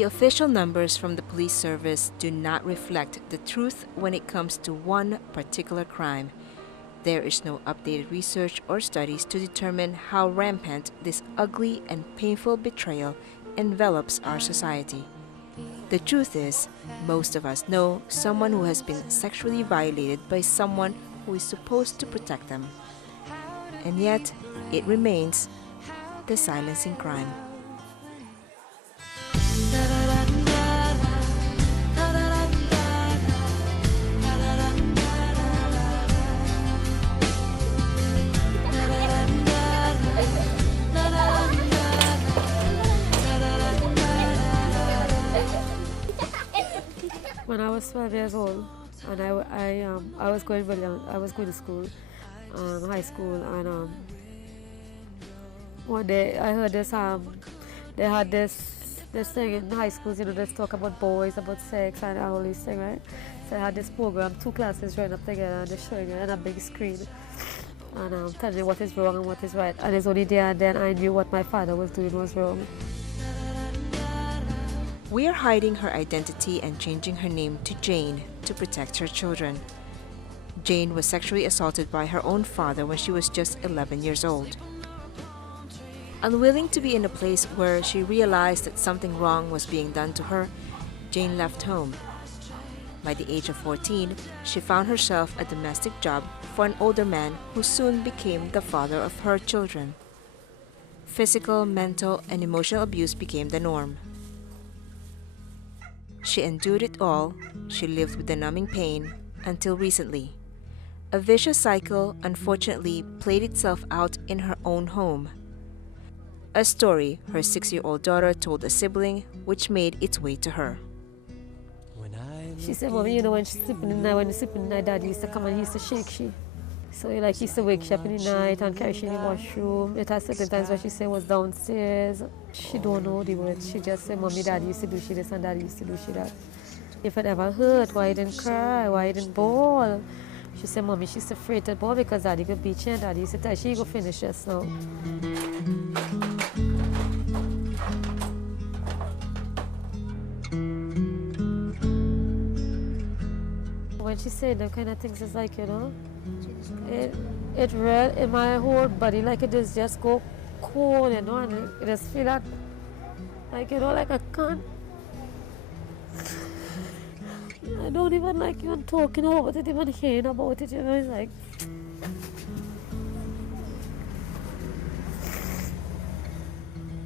The official numbers from the police service do not reflect the truth when it comes to one particular crime. There is no updated research or studies to determine how rampant this ugly and painful betrayal envelops our society. The truth is, most of us know someone who has been sexually violated by someone who is supposed to protect them. And yet, it remains the silencing crime. When I was 12 years old, and I was going very young, I was going to school, high school, and one day I heard this, they had this thing in high schools, you know, they talk about boys, about sex, and all these things, right? So I had this program, 2 classes joined up together, and they're showing it on a big screen, and telling me what is wrong and what is right. And it's only there and then I knew what my father was doing was wrong. We are hiding her identity and changing her name to Jane to protect her children. Jane was sexually assaulted by her own father when she was just 11 years old. Unwilling to be in a place where she realized that something wrong was being done to her, Jane left home. By the age of 14, she found herself a domestic job for an older man who soon became the father of her children. Physical, mental, and emotional abuse became the norm. She endured it all. She lived with the numbing pain until recently. A vicious cycle unfortunately played itself out in her own home. A story her 6-year-old daughter told a sibling which made its way to her. She said, "Mommy, you know, when she's sleeping in the night, when she's sleeping in the night, Daddy used to come and he used to shake she. So like he used to wake she up in the night and carry she in the washroom. It has certain times when she said was downstairs. She don't know the words. She just said, Mommy, Daddy used to do she this and Daddy used to do she that. If it ever hurt, why you didn't cry? Why you didn't bawl? She said, Mommy, she's afraid to bawl because Daddy could beat you and Daddy used to tell she go finish just now. When she said them kind of things, it's like, you know, it real in my whole body, like it just go cold, you know, and it just feel like, you know, like I can't. I don't even like even talking about it, even hearing about it, you know, it's like.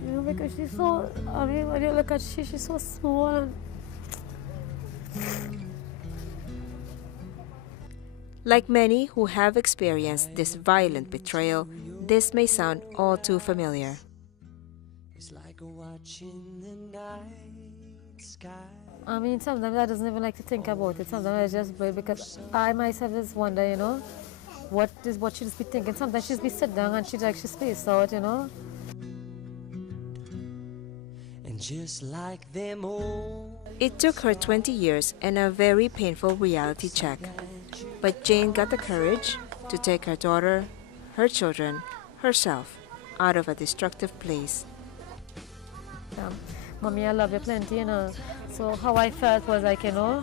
You know, because she's so, I mean, when you look at she's so small and. Like many who have experienced this violent betrayal, this may sound all too familiar. I mean, sometimes I don't even like to think about it. Sometimes I just break because I myself just wonder, you know, what she just be thinking. Sometimes she just be sit down and she spaced out, you know. And just like them all. It took her 20 years and a very painful reality check. But Jane got the courage to take her daughter, her children, herself out of a destructive place. Mommy, I love you plenty, you know. So how I felt was like, you know,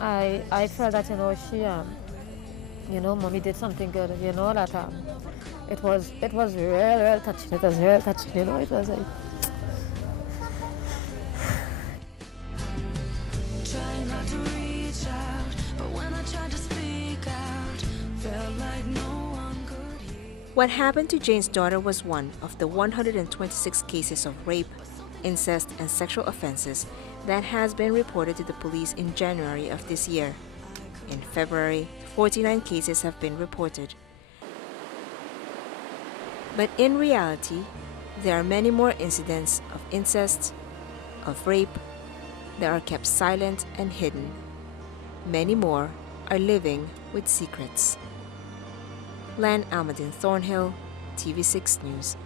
I felt that, you know, she, you know, Mommy did something good, you know, that it was real touching. It was real touching, you know, it was like. What happened to Jane's daughter was one of the 126 cases of rape, incest, and sexual offenses that has been reported to the police in January of this year. In February, 49 cases have been reported. But in reality, there are many more incidents of incest, of rape, that are kept silent and hidden. Many more are living with secrets. Lenn, Almadin-Thornhill, TV6 News.